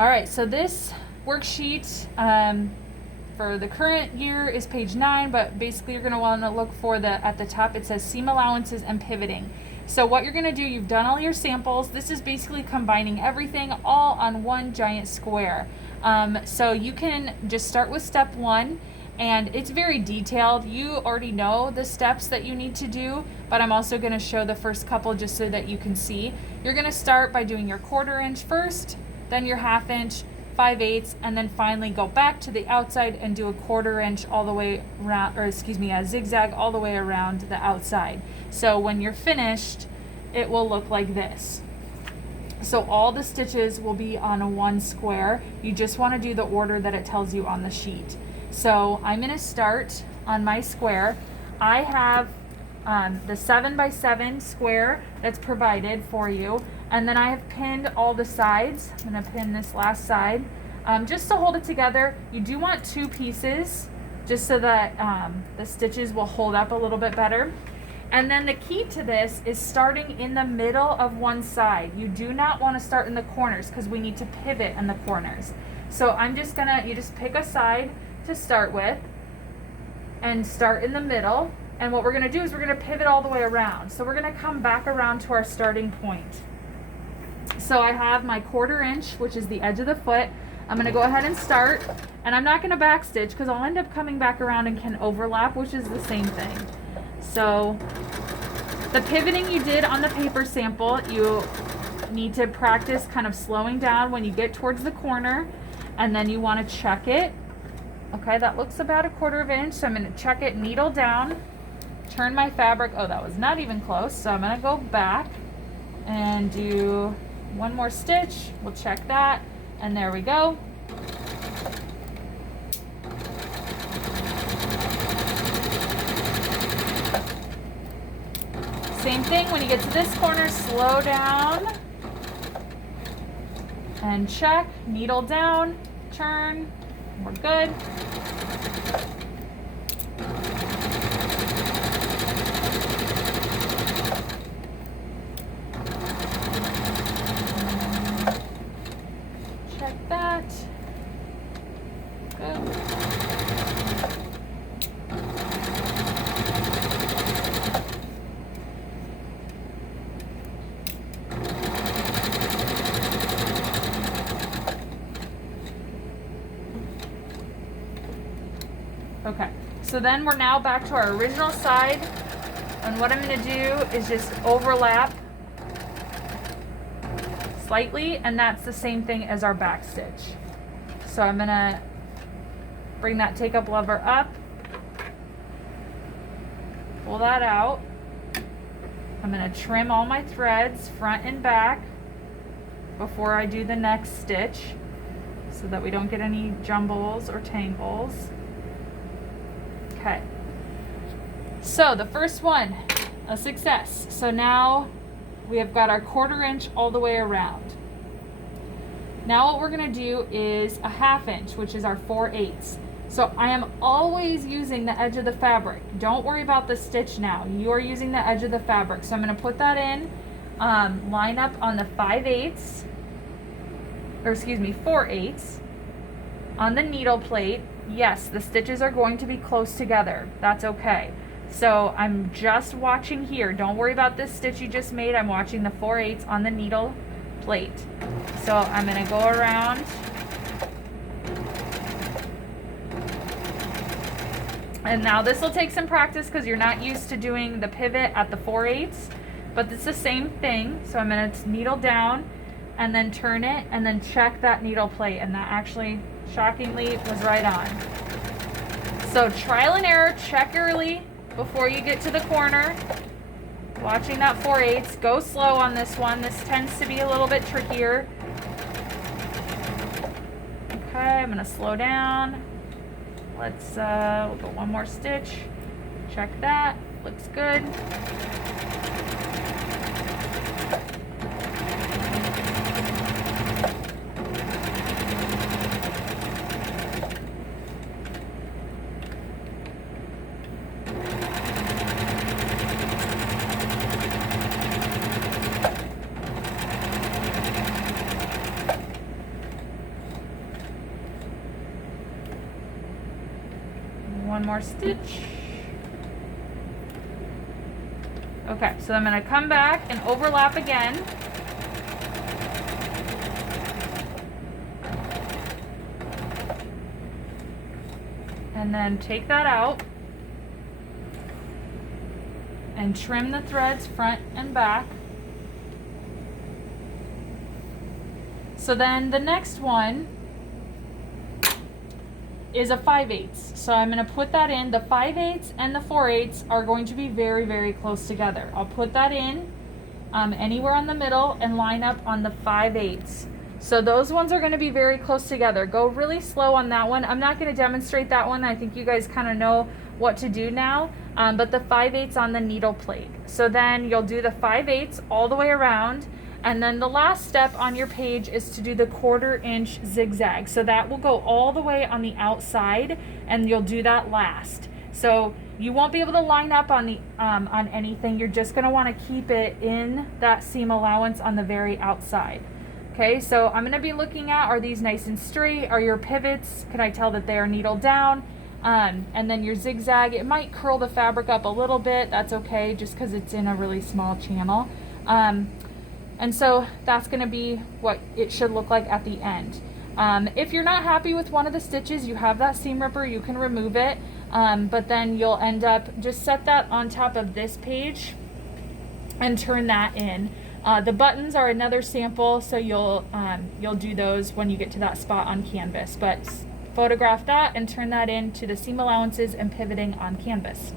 All right, so this worksheet for the current year is page 9, but basically you're going to want to look for at the top it says seam allowances and pivoting. So what you're going to do, you've done all your samples. This is basically combining everything all on one giant square. So you can just start with step 1, and it's very detailed. You already know the steps that you need to do, but I'm also going to show the first couple just so that you can see. You're going to start by doing your 1/4 inch first, then your 1/2 inch, 5/8, and then finally go back to the outside and do a 1/4 inch all the way around, or excuse me, a zigzag all the way around the outside. So when you're finished, it will look like this. So all the stitches will be on one square. You just want to do the order that it tells you on the sheet. So I'm going to start on my square. I have the 7x7 square that's provided for you, and then I have pinned all the sides. I'm going to pin this last side just to hold it together. You do want 2 pieces just so that the stitches will hold up a little bit better. And then the key to this is starting in the middle of one side. You do not want to start in the corners because we need to pivot in the corners. So I'm just gonna, you just pick a side to start with and start in the middle. And what we're gonna do is we're gonna pivot all the way around. So we're gonna come back around to our starting point. So I have my 1/4 inch, which is the edge of the foot. I'm gonna go ahead and start, and I'm not gonna backstitch because I'll end up coming back around and can overlap, which is the same thing. So the pivoting you did on the paper sample, you need to practice kind of slowing down when you get towards the corner, and then you want to check it. Okay, that looks about a 1/4 inch, so I'm going to check it, needle down, turn my fabric. Oh, that was not even close, so I'm going to go back and do one more stitch. We'll check that, and there we go. Same thing, when you get to this corner, slow down and check, needle down, turn, we're good. Check that, good. Okay, so then we're now back to our original side, and what I'm going to do is just overlap slightly, and that's the same thing as our back stitch. So I'm going to bring that take up lever up, pull that out. I'm going to trim all my threads front and back before I do the next stitch so that we don't get any jumbles or tangles. Okay, so the first one, a success. So now we have got our 1/4 inch all the way around. Now what we're going to do is a 1/2 inch, which is our 4/8. So I am always using the edge of the fabric. Don't worry about the stitch now. You are using the edge of the fabric. So I'm going to put that in, line up on the 5/8, or excuse me, 4/8 on the needle plate. Yes, the stitches are going to be close together. That's okay. So I'm just watching here. Don't worry about this stitch you just made. I'm watching the 4/8 on the needle plate. So I'm going to go around and now this will take some practice because you're not used to doing the pivot at the 4/8, but it's the same thing. So I'm going to needle down and then turn it and then check that needle plate, and that actually shockingly was right on. So trial and error, check early before you get to the corner. Watching that 4/8, go slow on this one. This tends to be a little bit trickier. Okay, I'm gonna slow down. Let's we'll go one more stitch. Check that, looks good. one more stitch. Okay, so I'm going to come back and overlap again. And then take that out and trim the threads front and back. So then the next one is a 5/8. So I'm going to put that in. The 5/8 and the 4/8 are going to be very, very close together. I'll put that in anywhere on the middle and line up on the 5/8. So those ones are going to be very close together. Go really slow on that one. I'm not going to demonstrate that one. I think you guys kind of know what to do now. But the 5/8 on the needle plate. So then you'll do the 5/8 all the way around. And then the last step on your page is to do the 1/4 inch zigzag. So that will go all the way on the outside, and you'll do that last. So you won't be able to line up on the on anything. You're just going to want to keep it in that seam allowance on the very outside. Okay, so I'm going to be looking at, are these nice and straight? Are your pivots, can I tell that they are needle down? And then your zigzag, it might curl the fabric up a little bit. That's okay, just because it's in a really small channel. And so that's going to be what it should look like at the end. If you're not happy with one of the stitches, you have that seam ripper, you can remove it. But then you'll end up, just set that on top of this page and turn that in. The buttons are another sample, so you'll do those when you get to that spot on canvas. But photograph that and turn that into the seam allowances and pivoting on canvas.